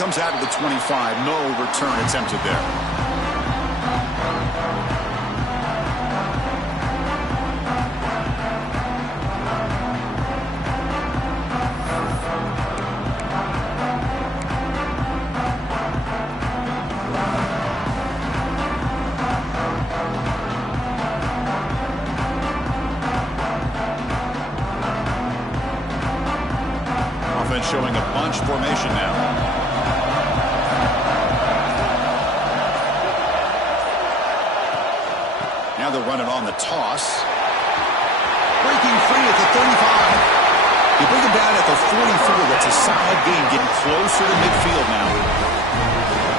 comes out of the 25. No return attempted there. Showing a bunch formation now. Now they're running on the toss. Breaking free at the 35. You bring him down at the 44. That's a solid gain, getting closer to midfield now.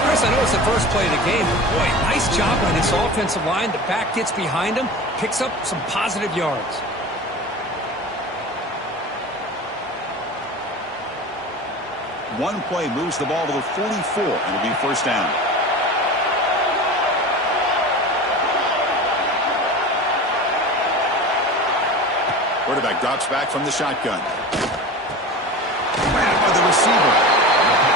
Chris, I know it's the first play of the game, but boy, nice job by this offensive line. The back gets behind him, picks up some positive yards. One play moves the ball to the 44, and it'll be first down. Quarterback drops back from the shotgun. Grabbed by the receiver.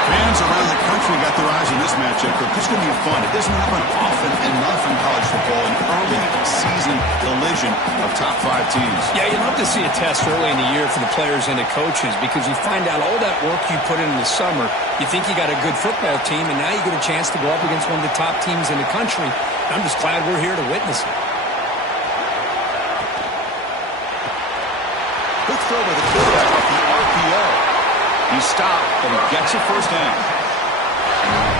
Fans around the country got their eyes on this matchup. This is going to be fun. It doesn't happen often enough in college football, an early season collision of top 5 teams. Yeah, you love to see a test early in the year for the players and the coaches because you find out all that work you put in the summer. You think you got a good football team, and now you get a chance to go up against one of the top teams in the country. I'm just glad we're here to witness it. Good throw by the quarterback off the RPO. He stopped, but he gets a first down.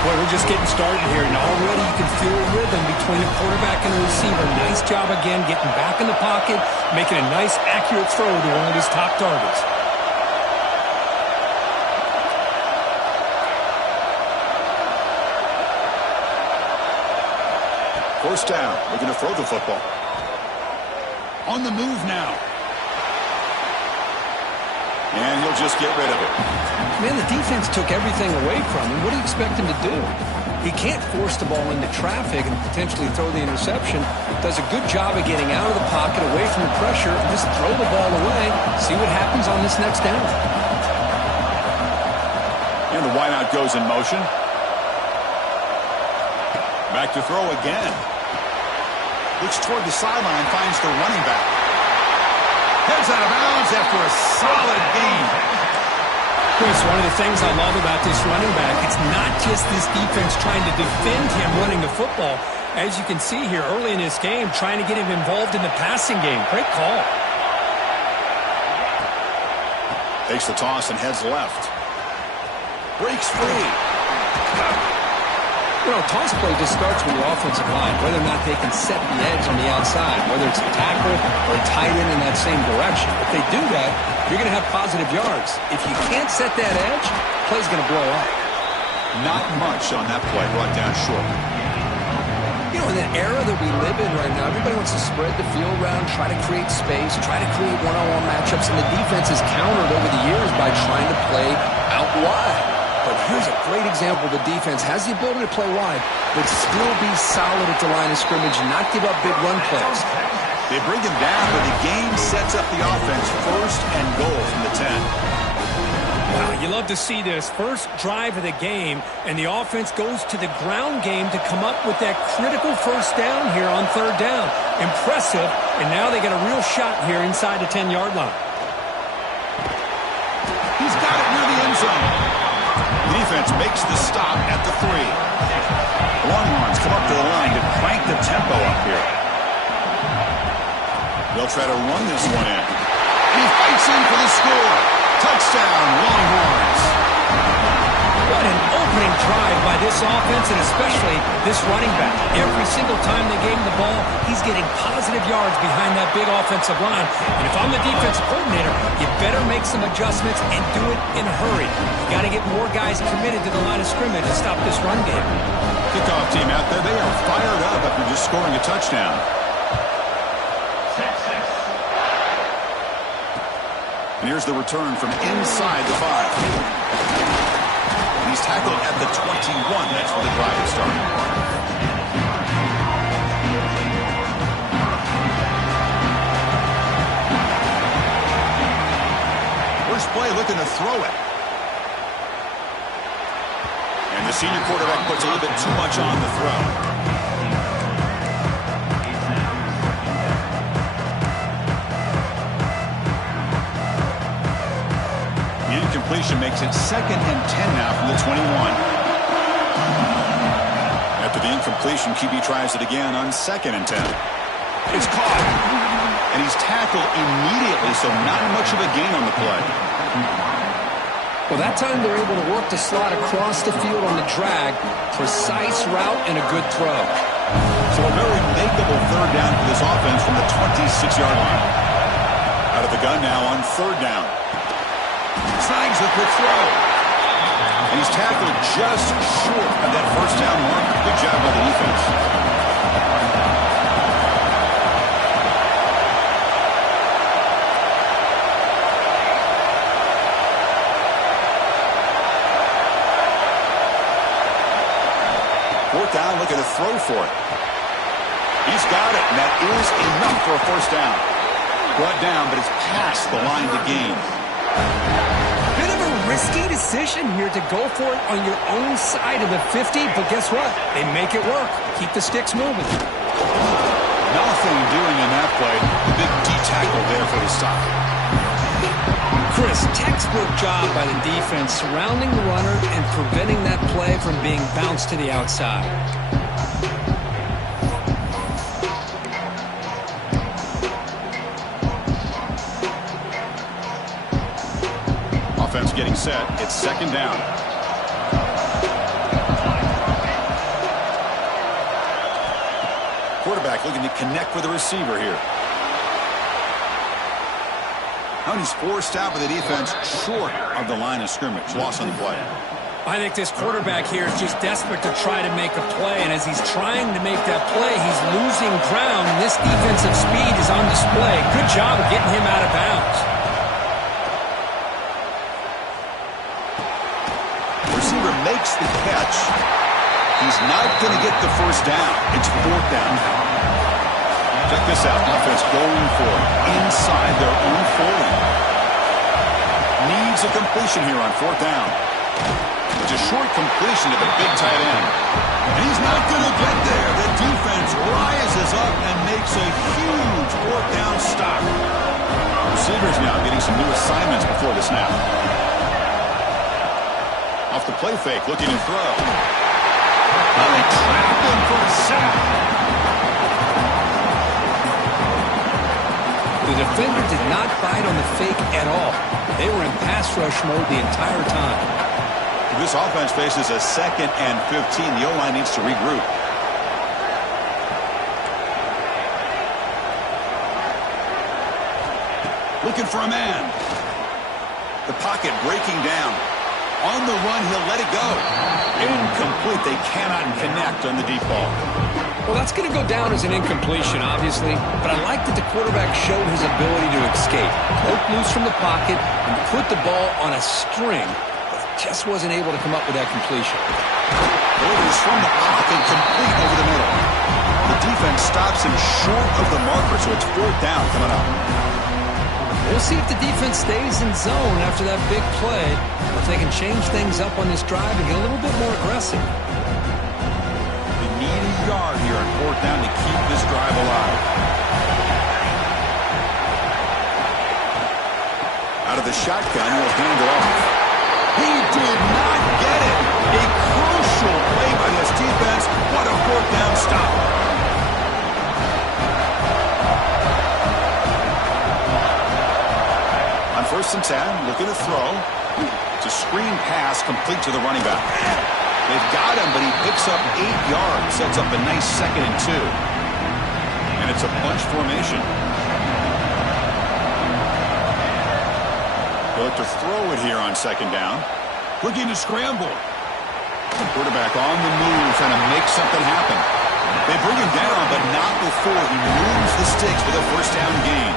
Boy, we're just getting started here, and already you can feel a rhythm between the quarterback and the receiver. Nice job again getting back in the pocket, making a nice, accurate throw to one of his top targets. First down, looking to throw the football. On the move now. And he'll just get rid of it. Man, the defense took everything away from him. What do you expect him to do? He can't force the ball into traffic and potentially throw the interception. Does a good job of getting out of the pocket, away from the pressure, and just throw the ball away. See what happens on this next down. And the wideout goes in motion. Back to throw again. Looks toward the sideline, finds the running back. Heads out of bounds after a solid gain. Chris, one of the things I love about this running back, it's not just this defense trying to defend him running the football. As you can see here early in this game, trying to get him involved in the passing game. Great call. Takes the toss and heads left. Breaks free. You know, toss play just starts with the offensive line, whether or not they can set the edge on the outside, whether it's a tackle or a tight end in that same direction. If they do that, you're going to have positive yards. If you can't set that edge, play's going to blow up. Not much on that play, brought down short. You know, in the era that we live in right now, everybody wants to spread the field around, try to create space, try to create one-on-one matchups, and the defense has countered over the years by trying to play out wide. But here's a great example. The defense has the ability to play wide, but still be solid at the line of scrimmage and not give up big run plays. They bring him down, but the game sets up the offense. First and goal from the 10. Wow, you love to see this. First drive of the game, and the offense goes to the ground game to come up with that critical first down here on third down. Impressive, and now they get a real shot here inside the 10-yard line. He's got it near the end zone. Defense makes the stop at the 3. Longhorns come up to the line to crank the tempo up here. They'll try to run this one in. He fights in for the score. Touchdown, Longhorns. What an opening drive by this offense, and especially this running back. Every single time they gave him the ball, he's getting positive yards behind that big offensive line. And if I'm the defensive coordinator, you better make some adjustments and do it in a hurry. You got to get more guys committed to the line of scrimmage to stop this run game. Kickoff team out there, they are fired up after just scoring a touchdown. And here's the return from inside the 5. He's tackled at the 21. That's where the drive is starting. First play looking to throw it. senior quarterback puts a little bit too much on the throw. The incompletion makes it 2nd and 10 now from the 21. After the incompletion, QB tries it again on 2nd and 10. It's caught. And he's tackled immediately, so not much of a gain on the play. Well, that time they're able to work the slot across the field on the drag. Precise route and a good throw. So a very makeable 3rd down for this offense from the 26-yard line. Out of the gun now on 3rd down. Snags the quick throw. And he's tackled just short of that 1st down mark. Good job by the defense. Down, looking to throw for it. He's got it, and that is enough for a 1st down. Brought down, but it's past the line to gain. Bit of a risky decision here to go for it on your own side of the 50, but guess what? They make it work. Keep the sticks moving. Nothing doing in that play. Big D-tackle there for the stop. Chris, textbook job by the defense surrounding the runner and preventing that play from being bounced to the outside. Offense getting set. It's 2nd down. Quarterback looking to connect with the receiver here. And he's forced out by the defense short of the line of scrimmage. Loss on the play. I think this quarterback here is just desperate to try to make a play, and as he's trying to make that play, he's losing ground, and this defensive speed is on display. Good job of getting him out of bounds. Receiver makes the catch. He's not going to get the 1st down. It's 4th down. Check this out. Offense going for it inside their own 40. Needs a completion here on 4th down. It's a short completion to the big tight end. And he's not going to get there. The defense rises up and makes a huge 4th down stop. Receivers now getting some new assignments before the snap. Off the play fake, looking to throw. Oh, they trapped him for a sack. The defender did not bite on the fake at all. They were in pass rush mode the entire time. This offense faces a 2nd and 15. The O-line needs to regroup. Looking for a man. The pocket breaking down. On the run, he'll let it go. Incomplete. They cannot connect on the deep ball. Well, that's going to go down as an incompletion, obviously, but I like that the quarterback showed his ability to escape. Broke loose from the pocket and put the ball on a string, but just wasn't able to come up with that completion. Delivers from the pocket, complete over the middle. The defense stops him short of the marker, so it's 4th down coming up. We'll see if the defense stays in zone after that big play, or if they can change things up on this drive and get a little bit more aggressive. They need a yard here on 4th down to keep this drive alive. Out of the shotgun, he'll hand it off. He did not get it. A crucial play by this defense. What a 4th down stop. On 1st and 10, looking to throw. It's a screen pass complete to the running back. They've got him, but he picks up 8 yards. Sets up a nice 2nd and 2. And it's a bunch formation. They'll look to throw it here on 2nd down. Looking to scramble. The quarterback on the move, trying to make something happen. They bring him down, but not before he moves the sticks with a 1st down gain.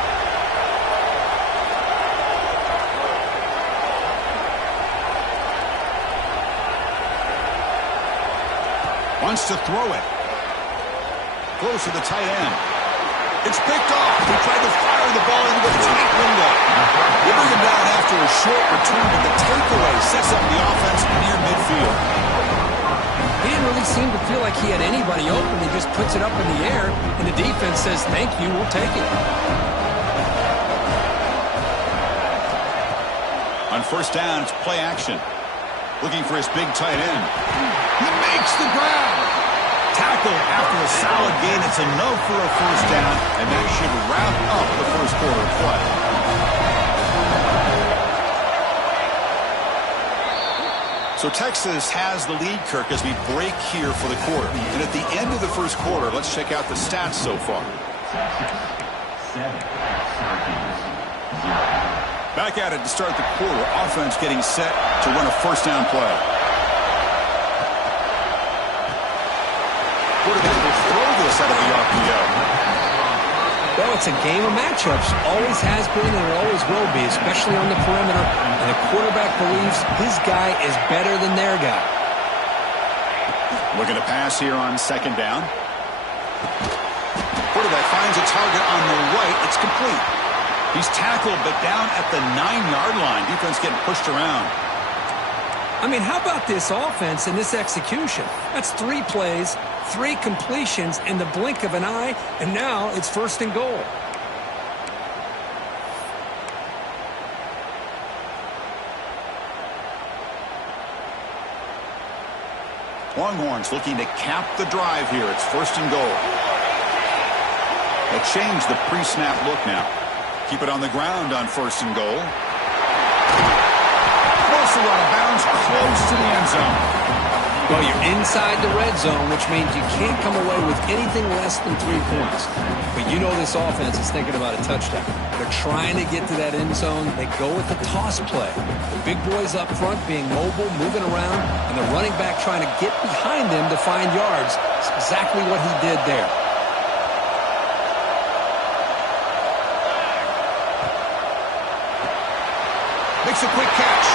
Wants to throw it. Close to the tight end. It's picked off. He tried to fire the ball into the tight window. They bring him down after a short return, but the takeaway sets up the offense near midfield. He didn't really seem to feel like he had anybody open. He just puts it up in the air, and the defense says, thank you, we'll take it. On first down, it's play action. Looking for his big tight end. He makes the grab. Tackle after a solid gain. It's enough for a first down, and that should wrap up the first quarter of play. So Texas has the lead, Kirk, as we break here for the quarter. And at the end of the first quarter, let's check out the stats so far. Back at it to start the quarter. Offense getting set to run a first down play. Quarterback will throw this out of the RPO. Well, it's a game of matchups. Always has been and it always will be, especially on the perimeter. And the quarterback believes his guy is better than their guy. Looking to pass here on second down. Quarterback finds a target on the right. It's complete. He's tackled, but down at the 9-yard line. Defense getting pushed around. I mean, how about this offense and this execution? That's 3 plays, 3 completions in the blink of an eye, and now it's first and goal. Longhorns looking to cap the drive here. It's first and goal. They'll change the pre-snap look now. Keep it on the ground on first and goal. Also out of bounds, close to the end zone. Well, you're inside the red zone, which means you can't come away with anything less than 3 points. But you know this offense is thinking about a touchdown. They're trying to get to that end zone. They go with the toss play. The big boys up front being mobile, moving around, and the running back trying to get behind them to find yards. It's exactly what he did there. Makes a quick catch.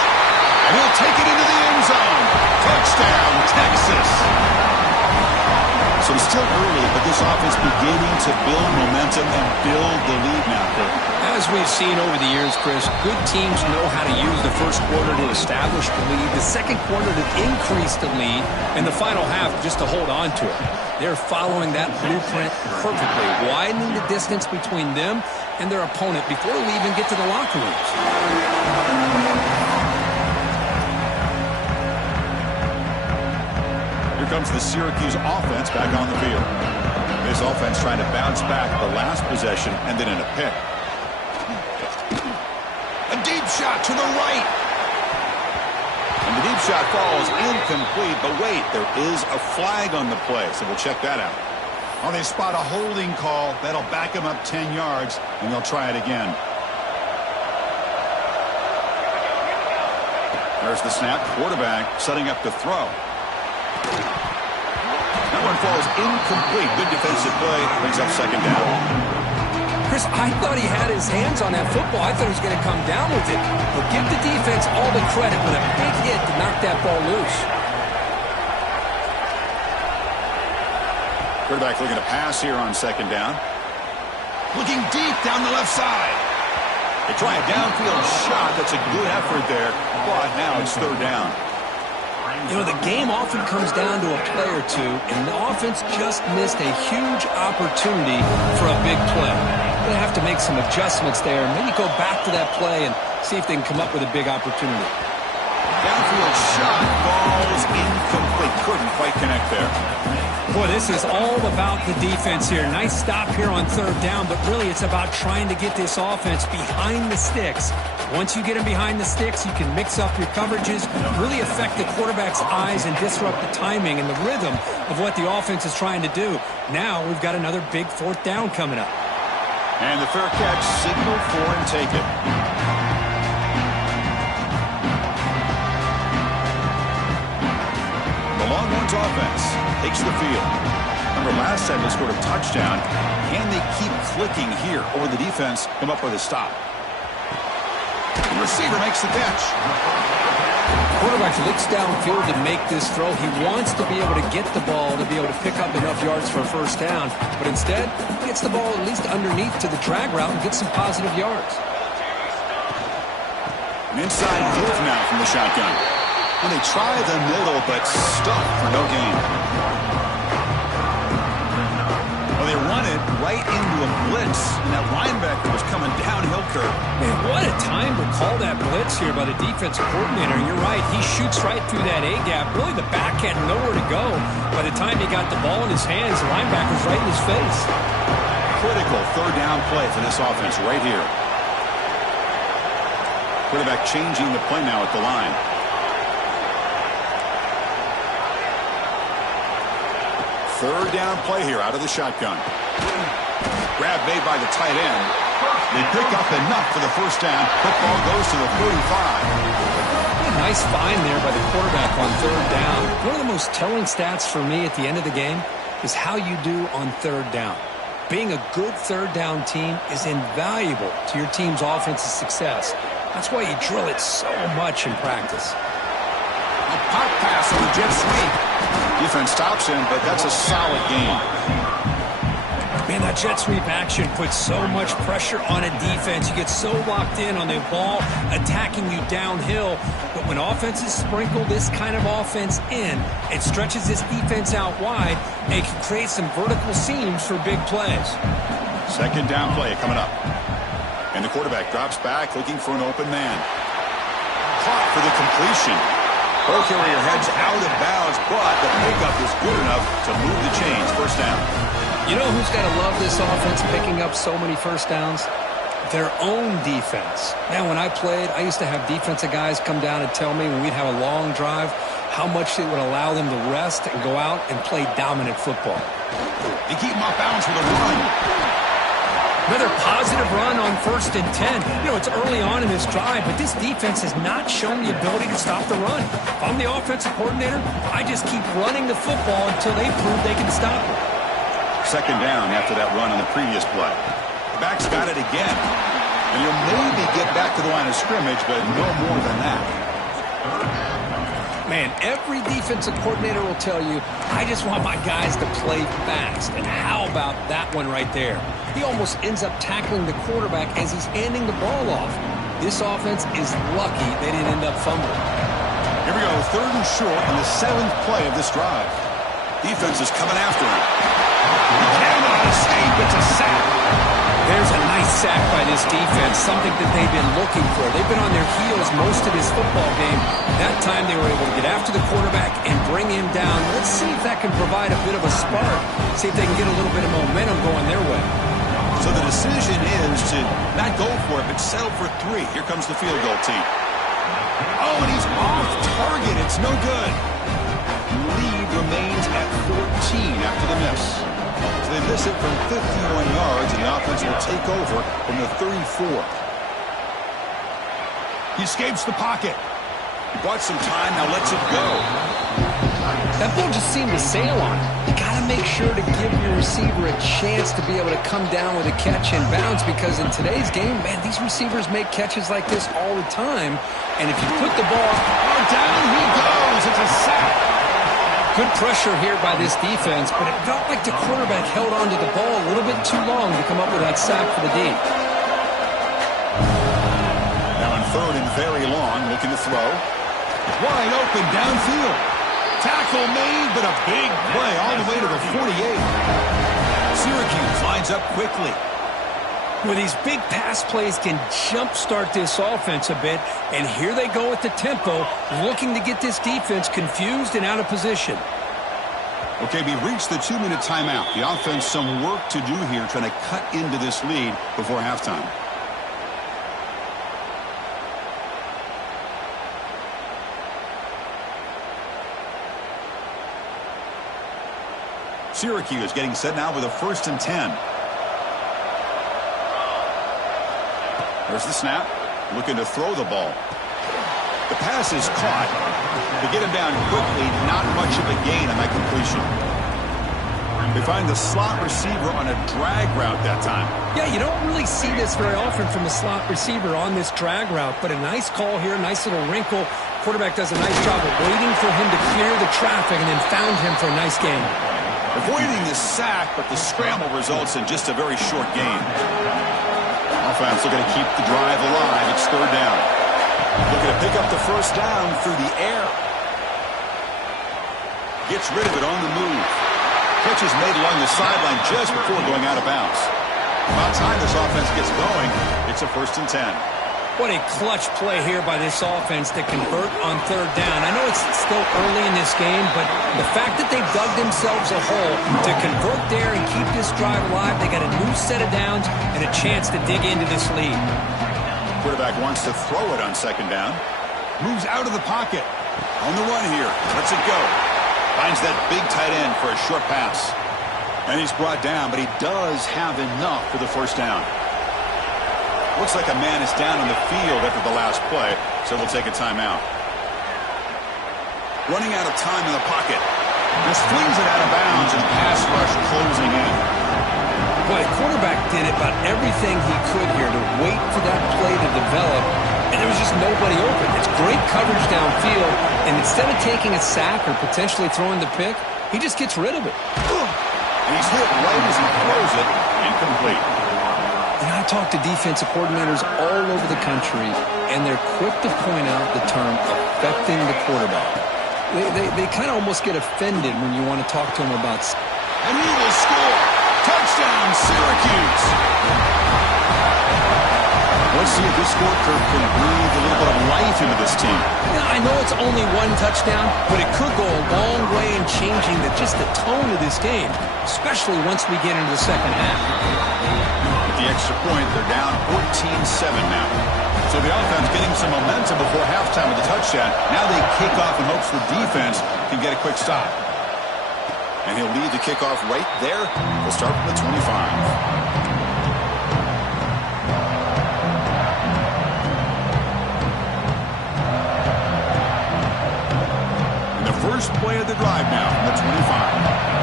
And he'll take it into the end zone. Touchdown, Texas. So it's still early, but this offense beginning to build momentum and build the lead now. As we've seen over the years, Chris, good teams know how to use the first quarter to establish the lead, the second quarter to increase the lead, and the final half just to hold on to it. They're following that blueprint perfectly, widening the distance between them and their opponent before we even get to the locker rooms. Here comes the Syracuse offense back on the field. This offense trying to bounce back the last possession and then in a pick. A deep shot to the right. And the deep shot falls incomplete, but wait, there is a flag on the play, so we'll check that out. Oh, they spot a holding call. That'll back them up 10 yards, and they'll try it again. There's the snap. Quarterback setting up to throw. That one falls incomplete. Good defensive play. Brings up second down. Chris, I thought he had his hands on that football. I thought he was going to come down with it. But give the defense all the credit with a big hit to knock that ball loose. Quarterback looking to pass here on second down. Looking deep down the left side. They try a downfield shot. That's a good effort there. But now it's third down. You know, the game often comes down to a play or two, and the offense just missed a huge opportunity for a big play. They have to make some adjustments there, maybe go back to that play and see if they can come up with a big opportunity. Downfield shot falls incomplete. Couldn't quite connect there. Boy, this is all about the defense here. Nice stop here on third down, but really it's about trying to get this offense behind the sticks. Once you get them behind the sticks, you can mix up your coverages, really affect the quarterback's eyes and disrupt the timing and the rhythm of what the offense is trying to do. Now we've got another big fourth down coming up. And the fair catch, signal for and take it. The Longhorns offense takes the field. Remember, last time they scored a touchdown. Can they keep clicking here, or the defense come up with a stop? The receiver makes the catch. Quarterback looks downfield to make this throw. He wants to be able to get the ball to be able to pick up enough yards for a first down, but instead he gets the ball at least underneath to the drag route and gets some positive yards. An inside move now from the shotgun. And they try the middle, but stuck for no gain. Well, they run it right into a blitz, and that linebacker was coming downhill curve. Man, what a time to call that blitz here by the defensive coordinator. You're right. He shoots right through that A-gap. Really, the back had nowhere to go. By the time he got the ball in his hands, the linebacker's right in his face. Critical third down play for this offense right here. Quarterback changing the play now at the line. Third down play here out of the shotgun. Grab made by the tight end. They pick up enough for the first down. Football goes to the 45. Nice find there by the quarterback on third down. One of the most telling stats for me at the end of the game is how you do on third down. Being a good third down team is invaluable to your team's offensive success. That's why you drill it so much in practice. A pop pass on the jet sweep. Defense stops him, but that's a solid gain. Man, that jet sweep action puts so much pressure on a defense. You get so locked in on the ball attacking you downhill. But when offenses sprinkle this kind of offense in, it stretches this defense out wide and it can create some vertical seams for big plays. Second down play coming up. And the quarterback drops back looking for an open man. Caught for the completion. Ball carrier heads out of bounds, but the pickup is good enough to move the chains. First down. You know who's got to love this offense picking up so many first downs? Their own defense. Man, when I played, I used to have defensive guys come down and tell me when we'd have a long drive how much it would allow them to rest and go out and play dominant football. They keep him off balance with a run. Another positive run on 1st and 10. You know, it's early on in this drive, but this defense has not shown the ability to stop the run. If I'm the offensive coordinator, I just keep running the football until they prove they can stop it. Second down after that run on the previous play. The back's got it again. And he'll maybe get back to the line of scrimmage, but no more than that. Man, every defensive coordinator will tell you, I just want my guys to play fast. And how about that one right there? He almost ends up tackling the quarterback as he's handing the ball off. This offense is lucky they didn't end up fumbling. Here we go, third and short on the 7th play of this drive. Defense is coming after him. He cannot escape. It's a sack. There's a nice sack by this defense, something that they've been looking for. They've been on their heels most of this football game. That time they were able to get after the quarterback and bring him down. Let's see if that can provide a bit of a spark. See if they can get a little bit of momentum going their way. So the decision is to not go for it, but settle for 3. Here comes the field goal team. Oh, and he's off target. It's no good. Lead remains at 14 after the miss. So they miss it from 51 yards, and the offense will take over from the 34. He escapes the pocket. He bought some time, now lets it go. That ball just seemed to sail on him. You got to make sure to give your receiver a chance to be able to come down with a catch and bounce, because in today's game, man, these receivers make catches like this all the time. And if you put the ball down he goes. It's a sack. Good pressure here by this defense, but it felt like the quarterback held onto the ball a little bit too long to come up with that sack for the D. Now on third and very long, looking to throw. Wide open downfield. Tackle made, but a big play all the way to the 48. Syracuse lines up quickly. Well, these big pass plays can jumpstart this offense a bit, and here they go at the tempo, looking to get this defense confused and out of position. Okay, we reached the 2-minute timeout. The offense some work to do here, trying to cut into this lead before halftime. Syracuse getting set now with a 1st and 10. There's the snap. Looking to throw the ball. The pass is caught. To get him down quickly, not much of a gain on that completion. They find the slot receiver on a drag route that time. Yeah, you don't really see this very often from a slot receiver on this drag route, but a nice call here, nice little wrinkle. Quarterback does a nice job of waiting for him to clear the traffic and then found him for a nice gain. Avoiding the sack, but the scramble results in just a very short gain. Offense looking to keep the drive alive. It's third down. Looking to pick up the first down through the air. Gets rid of it on the move. Catch is made along the sideline just before going out of bounds. About time this offense gets going, it's a 1st and 10. What a clutch play here by this offense to convert on 3rd down. I know it's still early in this game, but the fact that they dug themselves a hole to convert there and keep this drive alive, they got a new set of downs and a chance to dig into this lead. Quarterback wants to throw it on 2nd down. Moves out of the pocket. On the run here. Lets it go. Finds that big tight end for a short pass. And he's brought down, but he does have enough for the 1st down. Looks like a man is down on the field after the last play, so we'll take a timeout. Running out of time in the pocket. Just flings it out of bounds and pass rush closing in. Boy, the quarterback did about everything he could here to wait for that play to develop, and there was just nobody open. It's great coverage downfield, and instead of taking a sack or potentially throwing the pick, he just gets rid of it. And he's hit right as he throws it, incomplete. And I talk to defensive coordinators all over the country, and they're quick to point out the term affecting the quarterback. They kind of almost get offended when you want to talk to them about. And he will score. Touchdown, Syracuse. Let's see if this score curve can breathe a little bit of life into this team. Yeah, I know it's only 1 touchdown, but it could go a long way in changing just the tone of this game, especially once we get into the 2nd half. The extra point, they're down 14-7 now. So the offense getting some momentum before halftime with the touchdown. Now they kick off in hopes the defense can get a quick stop. And he'll lead the kickoff right there. We'll start from the 25. And the first play of the drive now from the 25.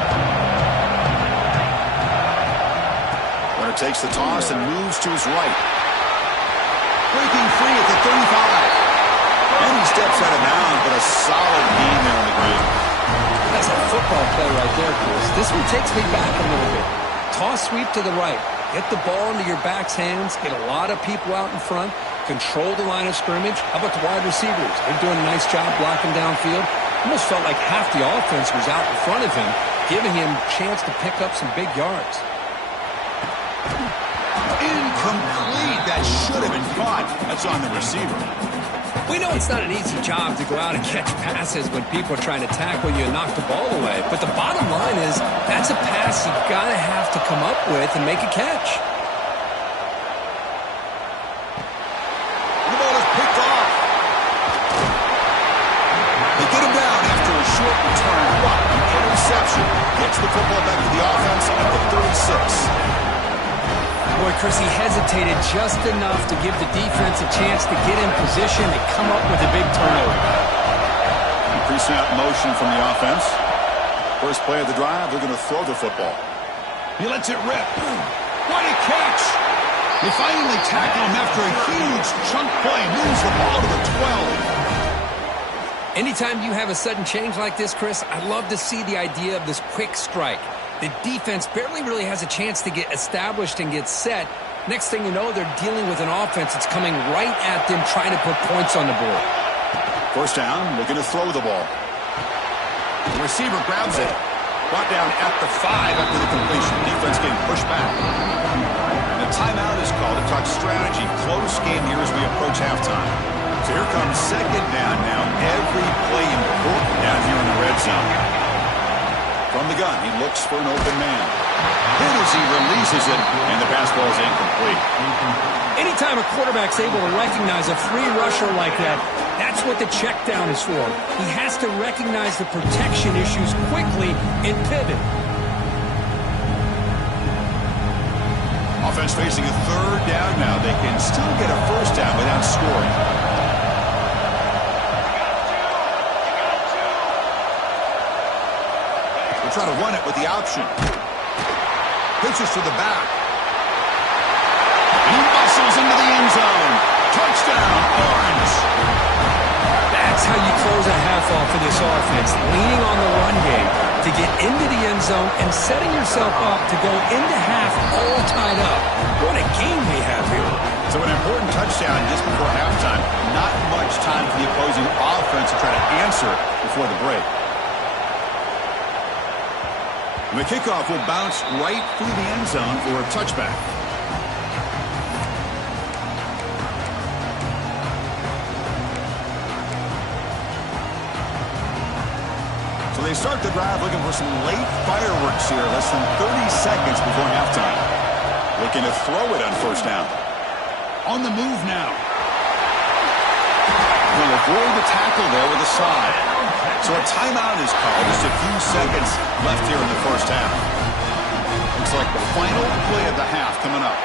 Takes the toss and moves to his right. Breaking free at the 35. And he steps out of bounds, but a solid gain there on the ground. That's a football play right there, Chris. This one takes me back a little bit. Toss sweep to the right. Get the ball into your back's hands. Get a lot of people out in front. Control the line of scrimmage. How about the wide receivers? They're doing a nice job blocking downfield. Almost felt like half the offense was out in front of him, giving him a chance to pick up some big yards. Incomplete. That should have been caught. That's on the receiver. We know it's not an easy job to go out and catch passes when people are trying to tackle you and knock the ball away. But the bottom line is that's a pass you've got to have to come up with and make a catch. The ball is picked off. They get him down after a short return. What an interception. Gets the football back to the offense at the 36. Boy, Chris, he hesitated just enough to give the defense a chance to get in position and come up with a big turnover. Pre-snap motion from the offense. First play of the drive, they're going to throw the football. He lets it rip. What a catch! They finally tackle him after a huge chunk play. Moves the ball to the 12. Anytime you have a sudden change like this, Chris, I love to see the idea of this quick strike. The defense barely really has a chance to get established and get set. Next thing you know, they're dealing with an offense that's coming right at them, trying to put points on the board. First down, looking to throw the ball. The receiver grabs it. Brought down at the 5 after the completion. Defense getting pushed back. And a timeout is called to talk strategy. Close game here as we approach halftime. So here comes 2nd down now. Every play important down here in the red zone. From the gun, he looks for an open man. Hit as he releases it, and the pass ball is incomplete. Anytime a quarterback's able to recognize a free rusher like that, that's what the check down is for. He has to recognize the protection issues quickly and pivot. Offense facing a 3rd down now. They can still get a first down without scoring. Try to run it with the option. Pitches to the back. And he muscles into the end zone. Touchdown, Orange. That's how you close a half off of this offense. Leaning on the run game to get into the end zone and setting yourself up to go into half all tied up. What a game we have here. So an important touchdown just before halftime. Not much time for the opposing offense to try to answer before the break. And the kickoff will bounce right through the end zone for a touchback. So they start the drive looking for some late fireworks here, less than 30 seconds before halftime. Looking to throw it on first down. On the move now. They'll avoid the tackle there with a slide. So a timeout is called. Just a few seconds left here in the first half. Looks like the final play of the half coming up.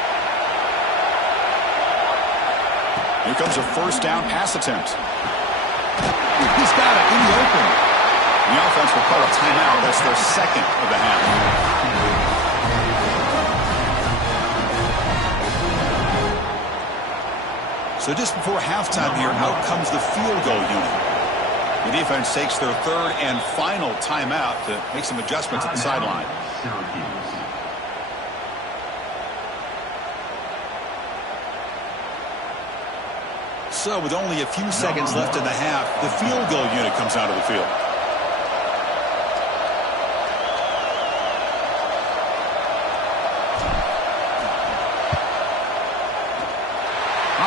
Here comes a first down pass attempt. He's got it in the open. The offense will call a timeout. That's their second of the half. So just before halftime here, out comes the field goal unit. The defense takes their third and final timeout to make some adjustments at the sideline. So with only a few seconds left in the half, the field goal unit comes out of the field.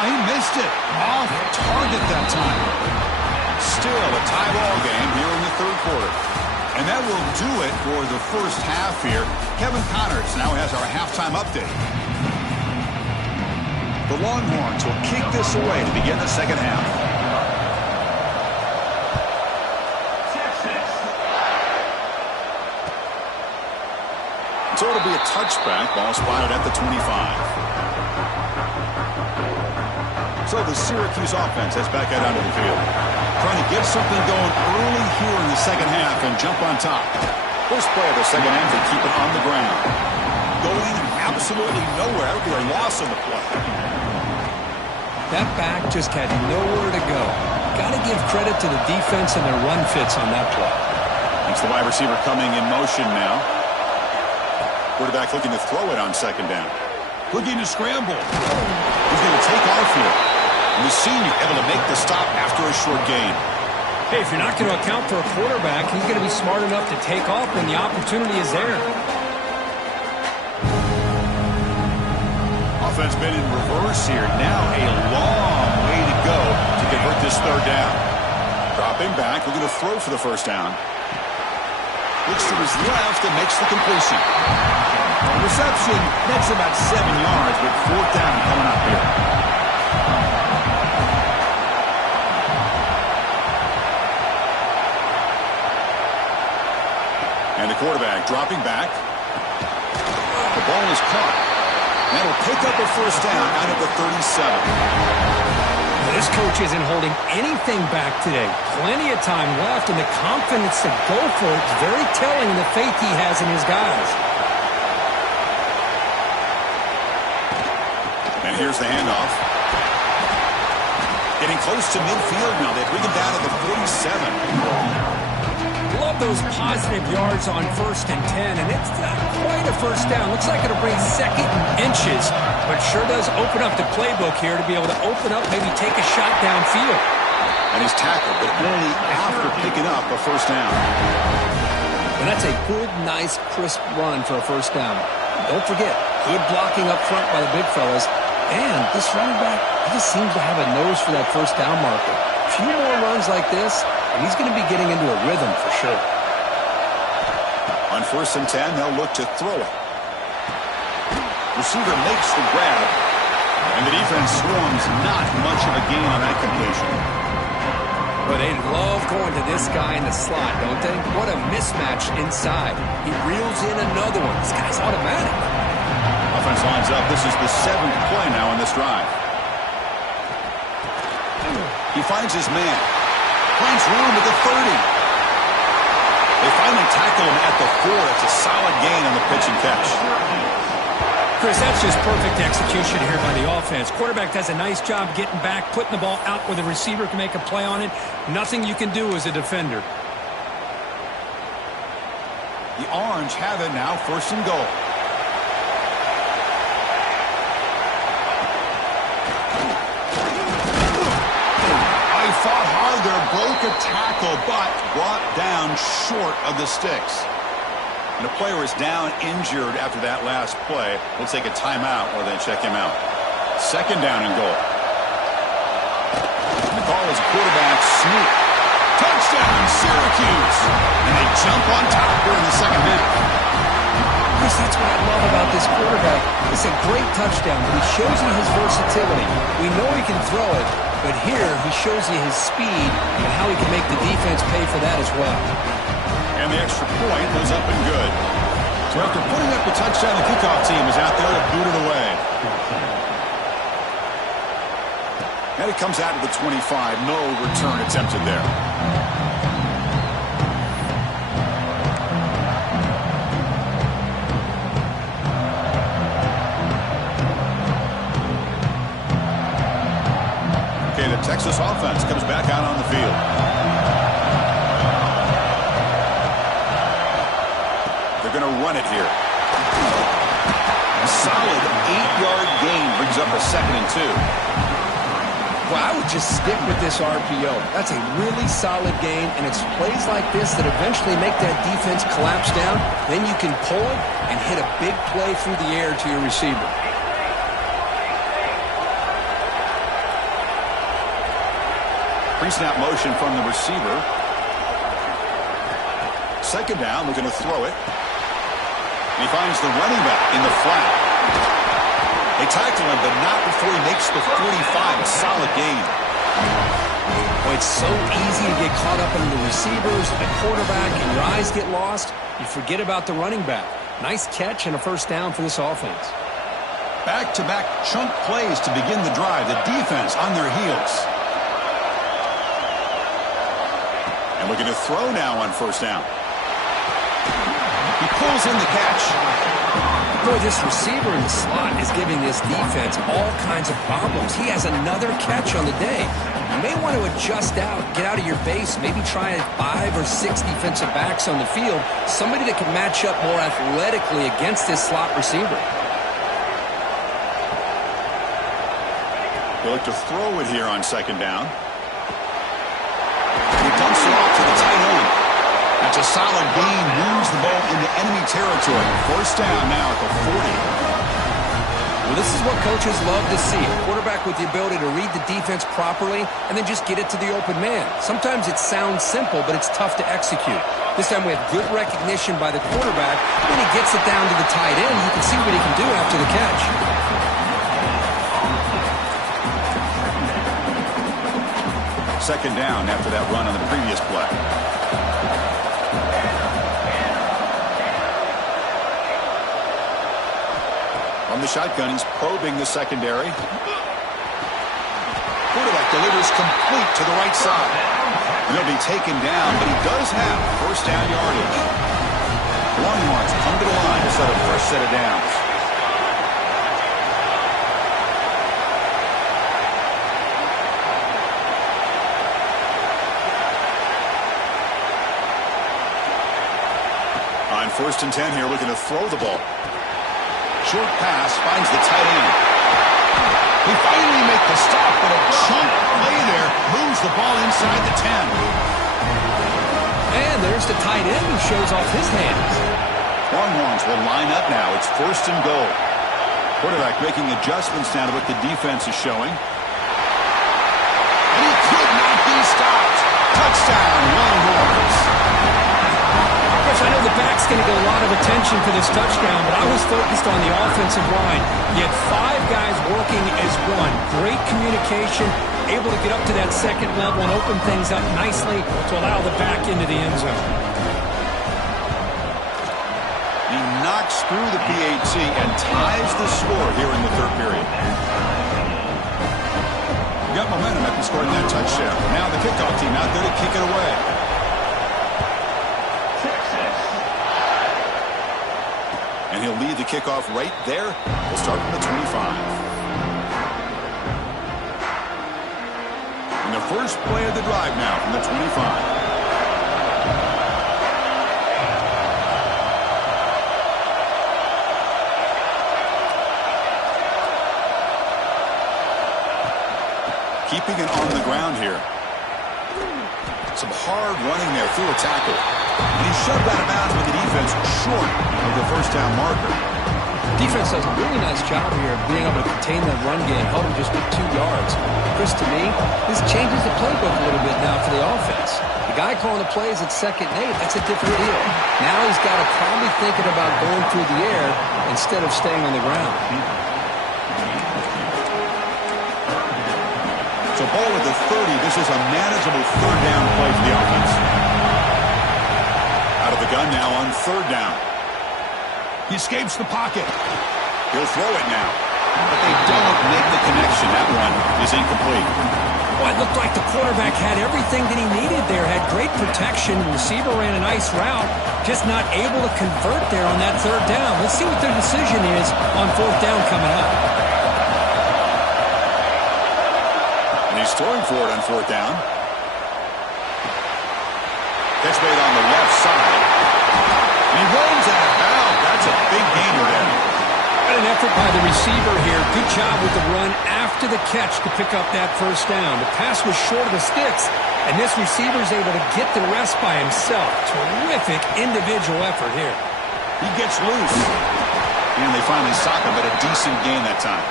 He missed it. Off target that time. Still a tie ball game here in the third quarter. And that will do it for the first half here. Kevin Connors now has our halftime update. The Longhorns will kick this away to begin the second half. So it'll be a touchback. Ball spotted at the 25. So the Syracuse offense heads back out onto the field. Trying to get something going early here in the second half and jump on top. First play of the second half, they keep it on the ground. Going absolutely nowhere. That would be a loss on the play. That back just had nowhere to go. Got to give credit to the defense and their run fits on that play. It's the wide receiver coming in motion now. Quarterback looking to throw it on second down. Looking to scramble. He's going to take off here. And the senior able to make the stop after a short gain. Hey, if you're not going to account for a quarterback, he's going to be smart enough to take off when the opportunity is there. Offense been in reverse here. Now a long way to go to convert this third down. Dropping back, looking to throw for the first down. Looks to his left and makes the completion. Reception, that's about 7 yards, but fourth down coming up here. And the quarterback dropping back. The ball is caught. That'll pick up a first down out of the 37. This coach isn't holding anything back today. Plenty of time left, and the confidence to go for it is very telling in the faith he has in his guys. And here's the handoff. Getting close to midfield now. They bring him down to the 47. Love those positive yards on 1st and 10, and it's not quite a first down. Looks like it'll bring second and inches, but sure does open up the playbook here to be able to open up, maybe take a shot downfield. And he's tackled, but only after picking up a first down. And that's a good, nice, crisp run for a first down. Don't forget, good blocking up front by the big fellas. And this running back, he just seems to have a nose for that first down marker. A few more runs like this, and he's going to be getting into a rhythm for sure. On 1st and 10, they'll look to throw it. Receiver makes the grab, and the defense swarms. Not much of a gain on that completion. But they love going to this guy in the slot, don't they? What a mismatch inside. He reels in another one. This guy's automatic. Offense lines up. This is the 7th play now in this drive. He finds his man. Finds room at the 30. They finally tackle him at the 4. It's a solid gain on the pitch and catch. Chris, that's just perfect execution here by the offense. Quarterback does a nice job getting back, putting the ball out where the receiver can make a play on it. Nothing you can do as a defender. The Orange have it now, 1st and goal. make a tackle, but brought down short of the sticks. And the player is down injured after that last play. We'll take a timeout while they check him out. Second down and goal. And the call is a quarterback sneak. Touchdown, Syracuse! And they jump on top here in the second half. Chris, that's what I love about this quarterback. It's a great touchdown, but he shows you his versatility. We know he can throw it, but here he shows you his speed and how he can make the defense pay for that as well. And the extra point was up and good. So after putting up the touchdown, the kickoff team is out there to boot it away. And it comes out to the 25. No return attempted there. Okay, the Texas offense comes back out on the field. They're going to run it here. A solid 8-yard gain brings up a 2nd and 2. Well, I would just stick with this RPO. That's a really solid game, and it's plays like this that eventually make that defense collapse down. Then you can pull it and hit a big play through the air to your receiver. Pre-snap motion from the receiver. Second down, looking to throw it. And he finds the running back in the flat. They tackle him, but not before he makes the 45. A solid gain. Well, it's so easy to get caught up in the receivers, the quarterback, and your eyes get lost. You forget about the running back. Nice catch and a first down for this offense. Back-to-back chunk plays to begin the drive. The defense on their heels. And looking to throw now on first down. He pulls in the catch. Boy, this receiver in the slot is giving this defense all kinds of problems. He has another catch on the day. You may want to adjust out, get out of your base, maybe try 5 or 6 defensive backs on the field, somebody that can match up more athletically against this slot receiver. They look to throw it here on second down. He dumps it off to the tight end. That's a solid gain. Moves the ball into enemy territory. First down now at the 40. Well, this is what coaches love to see. A quarterback with the ability to read the defense properly and then just get it to the open man. Sometimes it sounds simple, but it's tough to execute. This time we have good recognition by the quarterback. When he gets it down to the tight end, you can see what he can do after the catch. Second down after that run on the previous play. On the shotgun, he's probing the secondary. Quarterback delivers complete to the right side. And he'll be taken down, but he does have first down yardage. Longhorns come to the line to set a fresh set of downs. On first and 10 here, looking to throw the ball. Short pass finds the tight end. He finally makes the stop, but a chunk play there moves the ball inside the 10. And there's the tight end who shows off his hands. Longhorns will line up now. It's first and goal. Quarterback making adjustments now to what the defense is showing. And he could not be stopped. Touchdown, Longhorns. I know the back's going to get a lot of attention for this touchdown, but I was focused on the offensive line. You had 5 guys working as one. Great communication, able to get up to that second level and open things up nicely to allow the back into the end zone. He knocks through the PAT and ties the score here in the third period. You got momentum after scoring that touchdown. Now the kickoff team out there to kick it away. And he'll lead the kickoff right there. We'll start from the 25. And the first play of the drive now from the 25. Keeping it on the ground here. Some hard running there through a tackle. And he shoved out of bounds with the defense short of the first down marker. Defense does a really nice job here of being able to contain that run game, held him just to 2 yards. Chris, to me, this changes the playbook a little bit now for the offense. The guy calling the plays at 2nd and 8, that's a different deal. Now he's got to probably thinking about going through the air instead of staying on the ground. So ball at the 30. This is a manageable 3rd down play for the offense. Out of the gun now on 3rd down. He escapes the pocket. He'll throw it now. But they don't make the connection. That one is incomplete. Well, it looked like the quarterback had everything that he needed there. Had great protection. The receiver ran a nice route. Just not able to convert there on that 3rd down. Let's see what their decision is on 4th down coming up. And he's throwing for it on 4th down. Catch made on the left side. And he runs out of bounds. That's a big gainer there. An effort by the receiver here. Good job with the run after the catch to pick up that 1st down. The pass was short of the sticks, and this receiver's able to get the rest by himself. Terrific individual effort here. He gets loose. And they finally sock him at a decent gain that time.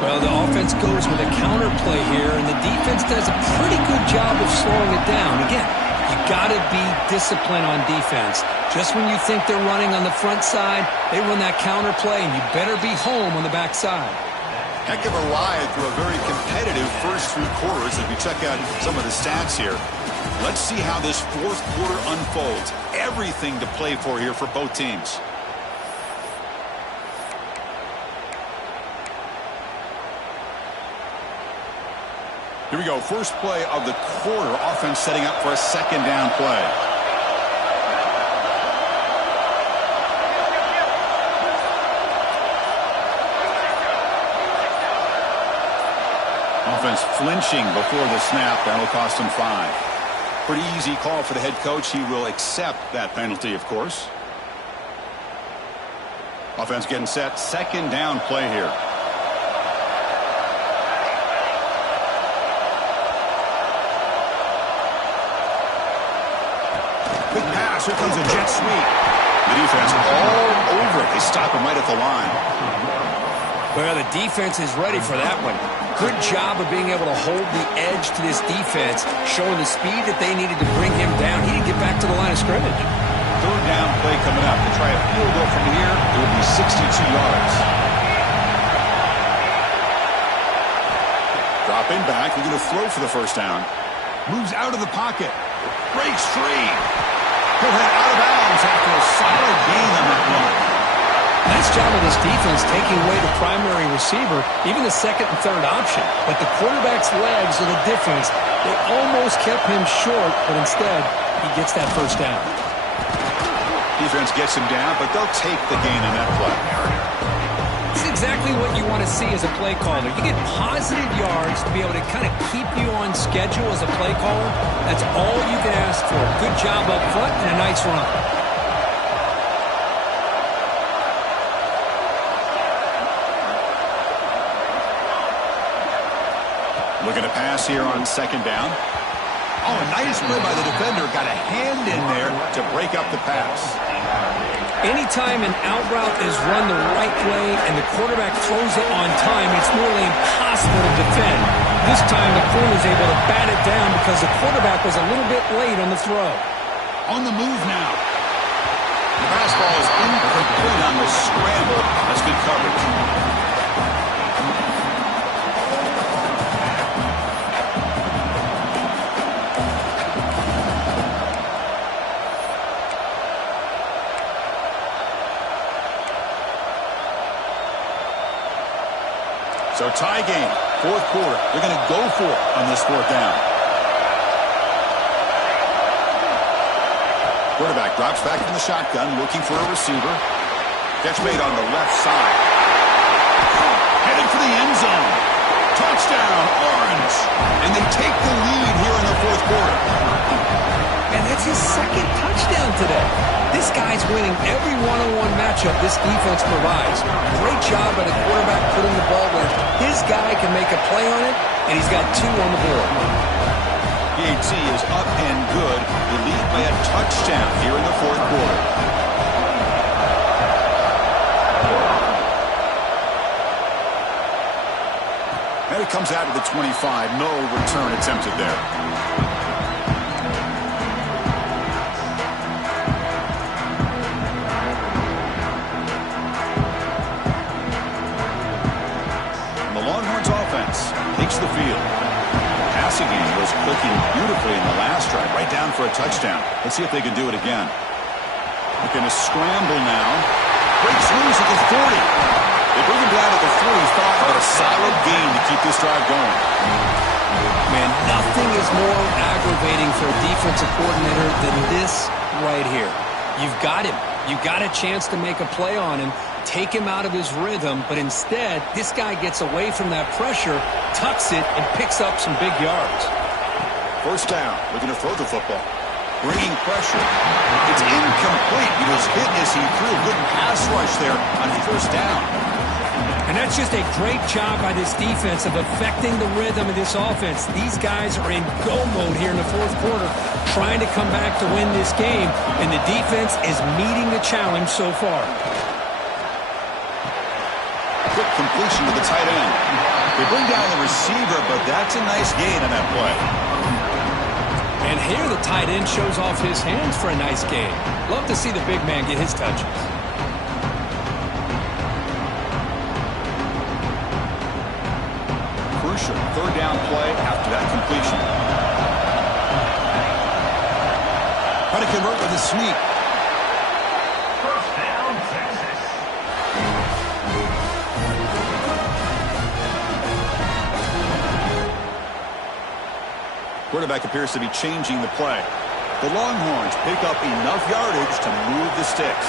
Well, the offense goes with a counter play here, and the defense does a pretty good job of slowing it down. Again, you got to be disciplined on defense. Just when you think they're running on the front side, they run that counter play, and you better be home on the back side. Heck of a ride through a very competitive first 3 quarters. As we check out some of the stats here, let's see how this 4th quarter unfolds. Everything to play for here for both teams. Here we go. First play of the quarter. Offense setting up for a 2nd down play. Offense flinching before the snap. That'll cost him 5. Pretty easy call for the head coach. He will accept that penalty, of course. Offense getting set. 2nd down play here. Quick pass. Here comes a jet sweep. The defense all over it. They stop him right at the line. Well, the defense is ready for that one. Good job of being able to hold the edge to this defense, showing the speed that they needed to bring him down. He didn't get back to the line of scrimmage. 3rd down play coming up. To try a field goal from here, it will be 62 yards. Dropping back. We're going to throw for the 1st down. Moves out of the pocket. Breaks free. He'll head out of bounds after a solid gain on that run. Nice job of this defense taking away the primary receiver, even the 2nd and 3rd option. But the quarterback's legs are the difference. They almost kept him short, but instead, he gets that 1st down. Defense gets him down, but they'll take the gain on that play. It's exactly what you want to see as a play caller. You get positive yards to be able to kind of keep you on schedule as a play caller. That's all you can ask for. Good job up front and a nice run. Looking to pass here on 2nd down. Oh, a nice play by the defender. Got a hand in there to break up the pass. Anytime an out route is run the right way and the quarterback throws it on time, it's nearly impossible to defend. This time the corner is able to bat it down because the quarterback was a little bit late on the throw. On the move now. The pass ball is incomplete on the scramble. That's good coverage. So tie game, 4th quarter. They're going to go for it on this 4th down. Quarterback drops back from the shotgun, looking for a receiver. Catch made on the left side. Headed for the end zone. Touchdown, Orange. And they take the lead here in the 4th quarter. And that's his 2nd touchdown today. This guy's winning every one-on-one matchup this defense provides. Great job by the quarterback putting the ball where his guy can make a play on it, and he's got 2 on the board. PAT is up and good. They lead by a touchdown here in the fourth quarter. And it comes out to the 25. No return attempted there. And the Longhorns offense takes the field. Passing game was clicking beautifully in the last drive, right down for a touchdown. Let's see if they can do it again. Looking to scramble now. Breaks loose at the 40. They bring him down at the 45, but a solid gain to keep this drive going. Man, nothing is more aggravating for a defensive coordinator than this right here. You've got him. You've got a chance to make a play on him, take him out of his rhythm, but instead, this guy gets away from that pressure, tucks it, and picks up some big yards. First down, looking to throw the football. Bringing pressure. It's incomplete. He was hit as he threw a good pass rush there on first down. And that's just a great job by this defense of affecting the rhythm of this offense. These guys are in go mode here in the fourth quarter, trying to come back to win this game, and the defense is meeting the challenge so far. Quick completion to the tight end. They bring down the receiver, but that's a nice gain on that play. And here the tight end shows off his hands for a nice gain. Love to see the big man get his touches. Crucial third down play after that completion. Try to convert with a sweep. First down, Texas. Quarterback appears to be changing the play. The Longhorns pick up enough yardage to move the sticks.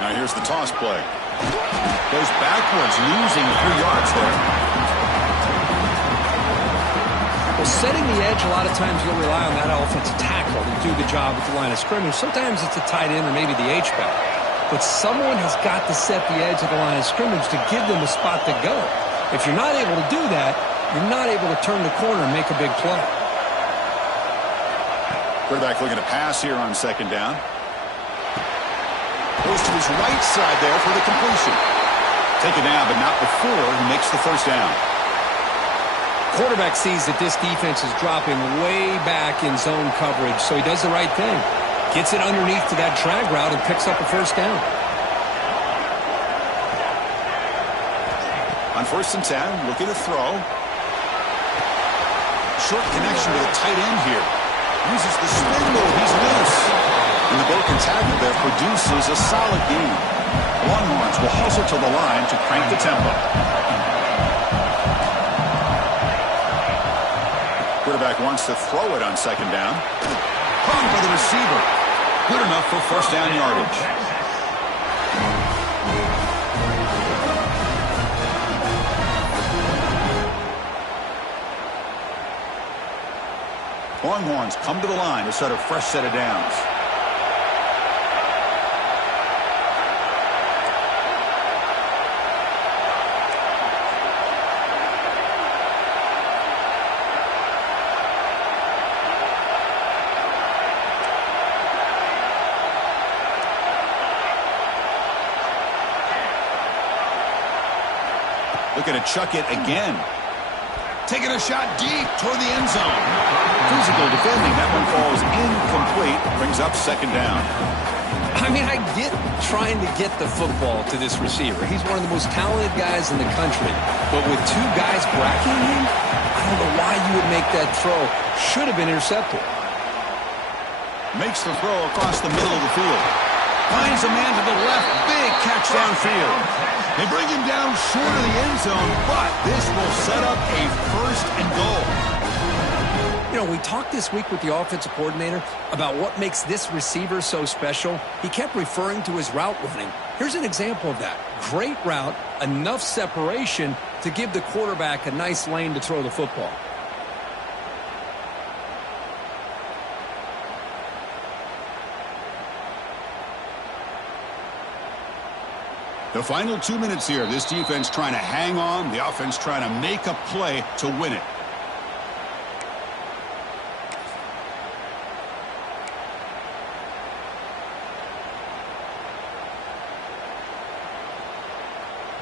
Now here's the toss play. Goes backwards, losing 3 yards there. Well, setting the edge, a lot of times you'll rely on that offensive tackle to do the job at the line of scrimmage. Sometimes it's a tight end or maybe the H-back. But someone has got to set the edge of the line of scrimmage to give them a spot to go. If you're not able to do that, you're not able to turn the corner and make a big play. Quarterback looking to pass here on second down. Goes to his right side there for the completion. Taken down, but not before he makes the first down. Quarterback sees that this defense is dropping way back in zone coverage, so he does the right thing. Gets it underneath to that drag route and picks up a first down. On first and 10, looking to throw. Short connection to the tight end here. Uses the spin move. He's loose. And the broken tackle there produces a solid gain. Longhorns will hustle to the line to crank the tempo. Quarterback wants to throw it on second down. Caught by the receiver. Good enough for first down yardage. Longhorns come to the line to set a fresh set of downs. Looking to chuck it again. Taking a shot deep toward the end zone. Physical defending. That one falls incomplete. Brings up second down. I mean, I get trying to get the football to this receiver. He's one of the most talented guys in the country. But with 2 guys bracketing him, I don't know why you would make that throw. Should have been intercepted. Makes the throw across the middle of the field. Finds a man to the left. Big catch downfield. They bring him down short of the end zone, but this will set up a first and goal. You know, we talked this week with the offensive coordinator about what makes this receiver so special. He kept referring to his route running. Here's an example of that. Great route, enough separation to give the quarterback a nice lane to throw the football. The final 2 minutes here. This defense trying to hang on. The offense trying to make a play to win it.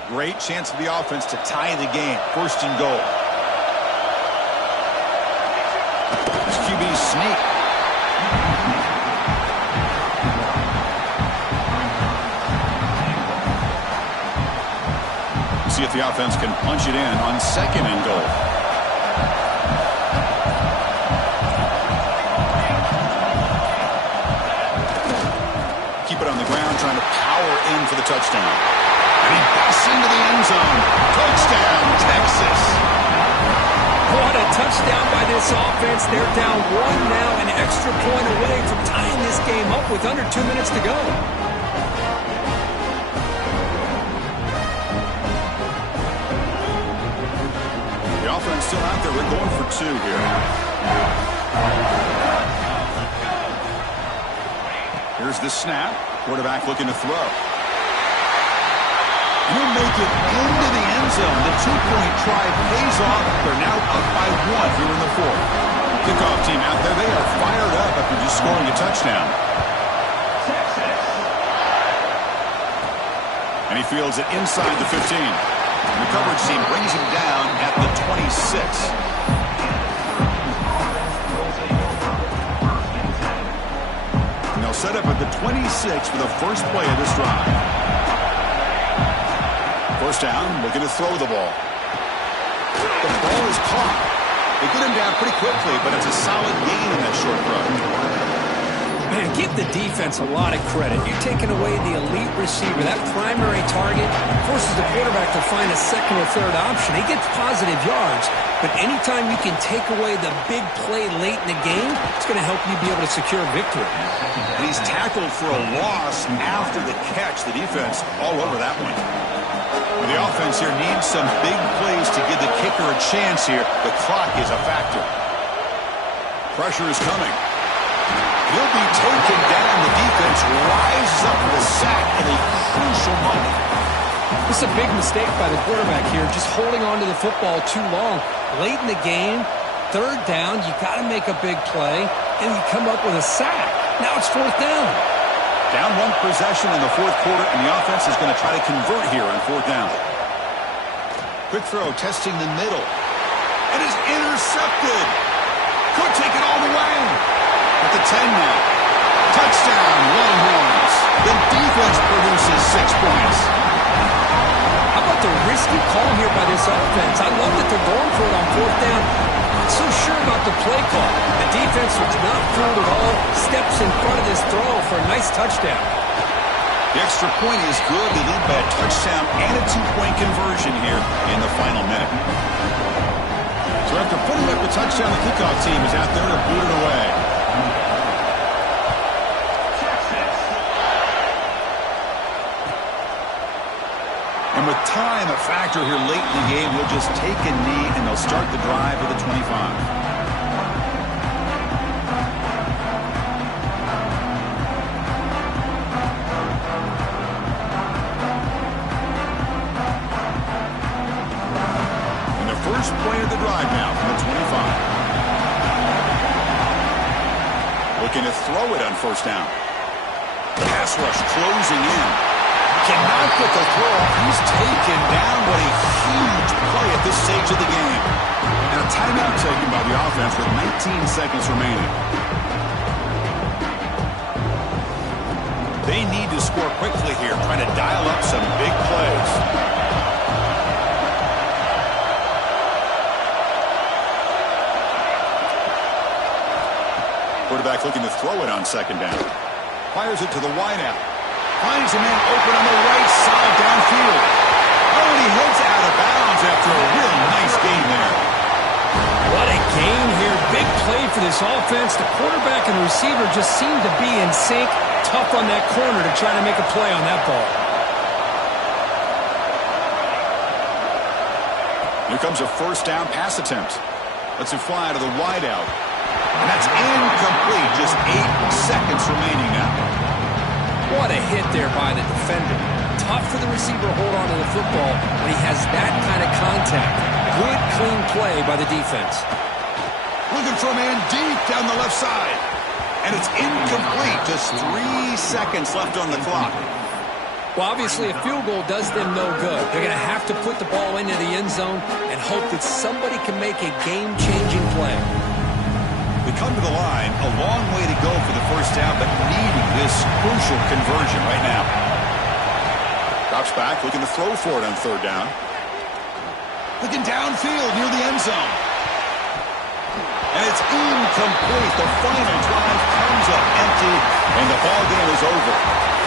Great chance for the offense to tie the game. First and goal. QB sneak. See if the offense can punch it in on second and goal. Keep it on the ground, trying to power in for the touchdown. And he busts into the end zone. Touchdown, Texas. What a touchdown by this offense. They're down one now, an extra point away from tying this game up with under 2 minutes to go. The offense still out there. We're going for two here. Here's the snap. Quarterback looking to throw. He'll make it into the end zone. The two-point try pays off. They're now up by one here in the fourth. Kickoff team out there. They are fired up after just scoring a touchdown. And he fields it inside the 15. And the coverage team brings him down at the 26. And they'll set up at the 26 for the first play of this drive. First down, looking to throw the ball. The ball is caught. They get him down pretty quickly, but it's a solid gain in that short throw. Man, give the defense a lot of credit. You're taking away the elite receiver. That primary target forces the quarterback to find a second or third option. He gets positive yards, but anytime you can take away the big play late in the game, it's going to help you be able to secure a victory. And he's tackled for a loss after the catch. The defense all over that one. The offense here needs some big plays to give the kicker a chance here. The clock is a factor. Pressure is coming. He'll be taken down. The defense rises up for the sack in a crucial moment. This is a big mistake by the quarterback here, just holding on to the football too long. Late in the game, third down, you got to make a big play, and you come up with a sack. Now it's fourth down. Down one possession in the fourth quarter, and the offense is going to try to convert here on fourth down. Quick throw, testing the middle. It is intercepted. Could take it all the way. At the 10 now. Touchdown, Longhorns. The defense produces 6 points. How about the risky call here by this offense? I love that they're going for it on fourth down. Not so sure about the play call. The defense was not fooled at all. Steps in front of this throw for a nice touchdown. The extra point is good. They lead by a touchdown and a 2-point conversion here in the final minute. So after putting up a touchdown, the kickoff team is out there to boot it away. And with time a factor here late in the game, we'll just take a knee and they'll start the drive at the 25. And the first play of the drive now from the 25. Looking to throw it on first down. Pass rush closing in. Cannot get the throw off. He's taken down. What a huge play at this stage of the game. And a timeout taken by the offense with 19 seconds remaining. They need to score quickly here, trying to dial up some big plays. Quarterback looking to throw it on second down. Fires it to the wideout. Finds a man open on the right side downfield. Oh, and he heads out of bounds after a really nice gain there. What a gain here. Big play for this offense. The quarterback and receiver just seem to be in sync. Tough on that corner to try to make a play on that ball. Here comes a first down pass attempt. Lets it fly to the wideout. And that's incomplete. Just 8 seconds remaining now. What a hit there by the defender. Tough for the receiver to hold on to the football when he has that kind of contact. Good, clean play by the defense. Looking for a man deep down the left side. And it's incomplete. Just 3 seconds left on the clock. Well, obviously, a field goal does them no good. They're going to have to put the ball into the end zone and hope that somebody can make a game-changing play. We come to the line, a long way to go for the first down, but needing this crucial conversion right now. Drops back, looking to throw for it on third down. Looking downfield near the end zone. And it's incomplete. The final drive comes up empty, and the ball game is over.